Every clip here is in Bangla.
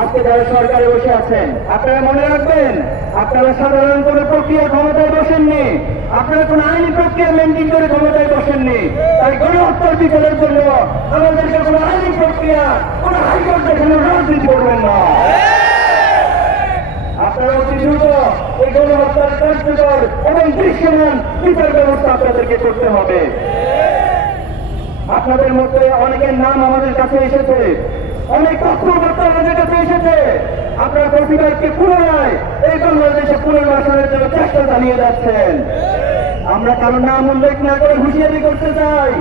আজকে যারা সরকারে বসে আছেন, আপনারা মনে রাখবেন, আপনারা সাধারণ কোন প্রক্রিয়া ক্ষমতায় বসেননি, আপনারা কোন আইনি প্রক্রিয়া মেনটেন করে ক্ষমতায় বসেননি। তাই গণহত্যার বিচারের জন্য আমাদেরকে কোন আইনি প্রক্রিয়া, কোন হাইকোর্ট এখানে রাজনীতি করবেন না। আপনারা অতি দ্রুত এই গণহত্যার কার্যকর এবং দৃশ্যমান বিচার ব্যবস্থা আপনাদেরকে করতে হবে। আপনাদের মধ্যে অনেকের নাম আমাদের কাছে এসেছে, অনেক তথ্যকর্তা আমাদের কাছে এসেছে। আপনারা প্রতিবাদকে পুনরায় এই বাংলাদেশে পুনর্বাসনের জন্য চেষ্টা চালিয়ে যাচ্ছেন। আমরা কারো নাম উল্লেখ না করে হুঁশিয়ারি করতে চাই,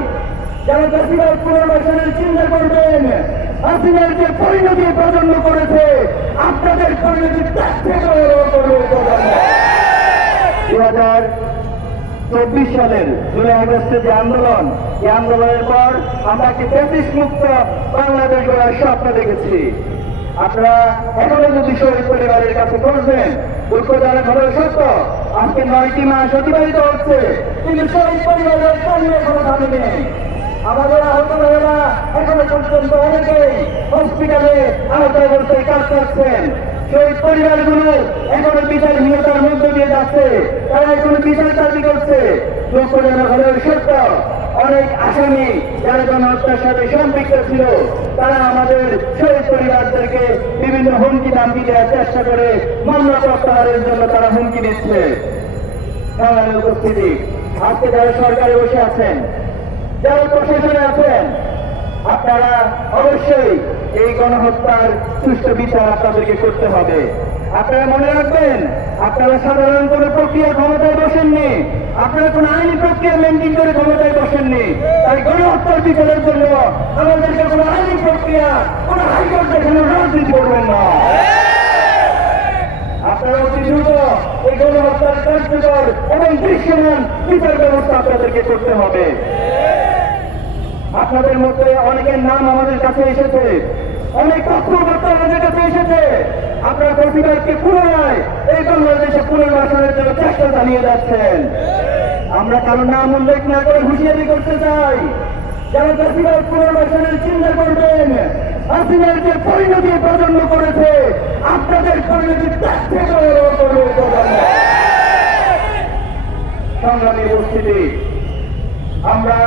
যারা প্রতিবাদ পুনর্বাসনের চিন্তা করবেন, হাসিনার যে পরিণতি প্রজন্ম করেছে, আপনাদের পরিণতি 2024 সালের জুলাই আগস্টে যে আন্দোলন, এই আন্দোলনের পর আমরা একটি ফ্যাসিস্ট মুক্ত বাংলাদেশ গড়ার স্বপ্ন দেখেছি। আপনারা এখনো যদি শহীদ পরিবারের কাছে করবেন, ঐক্যদানের খবর সত্য, আজকে 9টি মাস অতিবাহিত হচ্ছে, কিন্তু শহীদ পরিবারের সামনে এখনো থামেনি। আমাদের আহত ভাইয়েরা এখনো পর্যন্ত অনেকেই হসপিটালে আহত অবস্থায় কাজ করছেন। শহীদ পরিবারগুলো এখনো বিচারহীনতার মধ্য দিয়ে যাচ্ছে, তারা এখনো বিচার দাবি করছে। লোকজনের হলেও সত্য, অনেক আসামি যারা গণহত্যার সাথে সম্পৃক্ত ছিল, তারা আমাদের শহীদ পরিবারদেরকে বিভিন্ন হুমকি দামকি দেওয়ার চেষ্টা করে মামলা প্রত্যাহারের জন্য তারা হুমকি দিচ্ছে। সংগ্রামী উপস্থিতি, আজকে যারা সরকারে বসে আছেন, যারা প্রশাসনে আছেন, আপনারা অবশ্যই এই গণহত্যার সুষ্ঠু বিচার আপনাদেরকে করতে হবে। আপনারা মনে রাখবেন, আপনারা সাধারণ কোন প্রক্রিয়া ক্ষমতায় বসেননি, আপনারা কোন আইনি প্রক্রিয়া মেনটেন করে ক্ষমতায় বসেননি। তাই গণহত্যার বিচারের জন্য আমাদেরকে কোন আইনি প্রক্রিয়া, কোন হাইকোর্ট এখানে রাজনীতি করবেন না। আপনারা অতি দ্রুত এই গণহত্যার কার্যকর এবং দৃশ্যমান বিচার ব্যবস্থা আপনাদেরকে করতে হবে। আপনাদের মধ্যে অনেকের নাম আমাদের কাছে এসেছে, অনেক তথ্যকর্তা আমাদের কাছে এসেছে। আপনারা প্রতিবাদকে পুনরায় এই বাংলাদেশে পুনর্বাসনের জন্য চেষ্টা চালিয়ে যাচ্ছেন। আমরা কারো নাম উল্লেখ না করে হুঁশিয়ারি করতে চাই, যারা প্রতিবাদ পুনর্বাসনের চিন্তা করবেন, হাসিনার যে পরিণতি প্রজন্ম করেছে, আপনাদের পরিণতি সংগ্রামী উপস্থিতি, আমরা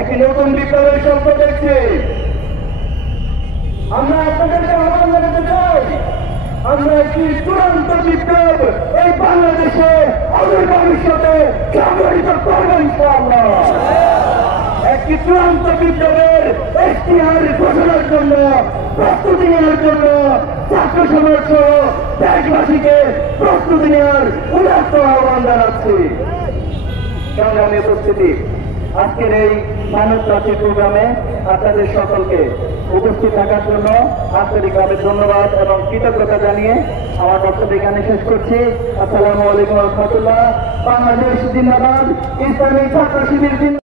একটি নতুন বিপ্লবের স্বপ্ন দেখছি। আমরা আপনাদেরকে আহ্বান জানাতে চাই, আমরা একটি চূড়ান্ত বিপ্লব এই বাংলাদেশে অদূর ভবিষ্যতে সংগঠিত করব ইনশাআল্লাহ। একটি চূড়ান্ত বিপ্লবের ইশতিহার ঘোষণার জন্য প্রস্তুতি নেওয়ার জন্য ছাত্র সমাজ সহ দেশবাসীকে প্রস্তুতি নেওয়ার উদাত্ত আহ্বান জানাচ্ছি। সংগ্রামী উপস্থিতি, আজকের এই মানব জাতির প্রোগ্রামে আপনাদের সকলকে উপস্থিত থাকার জন্য আন্তরিকভাবে ধন্যবাদ এবং কৃতজ্ঞতা জানিয়ে আমার বক্তব্য এখানে শেষ করছি। আসসালামু আলাইকুম ওয়া রাহমাতুল্লাহ। বাংলাদেশ জিন্দাবাদ, ইসলামী ছাত্র শিবির জিন্দাবাদ।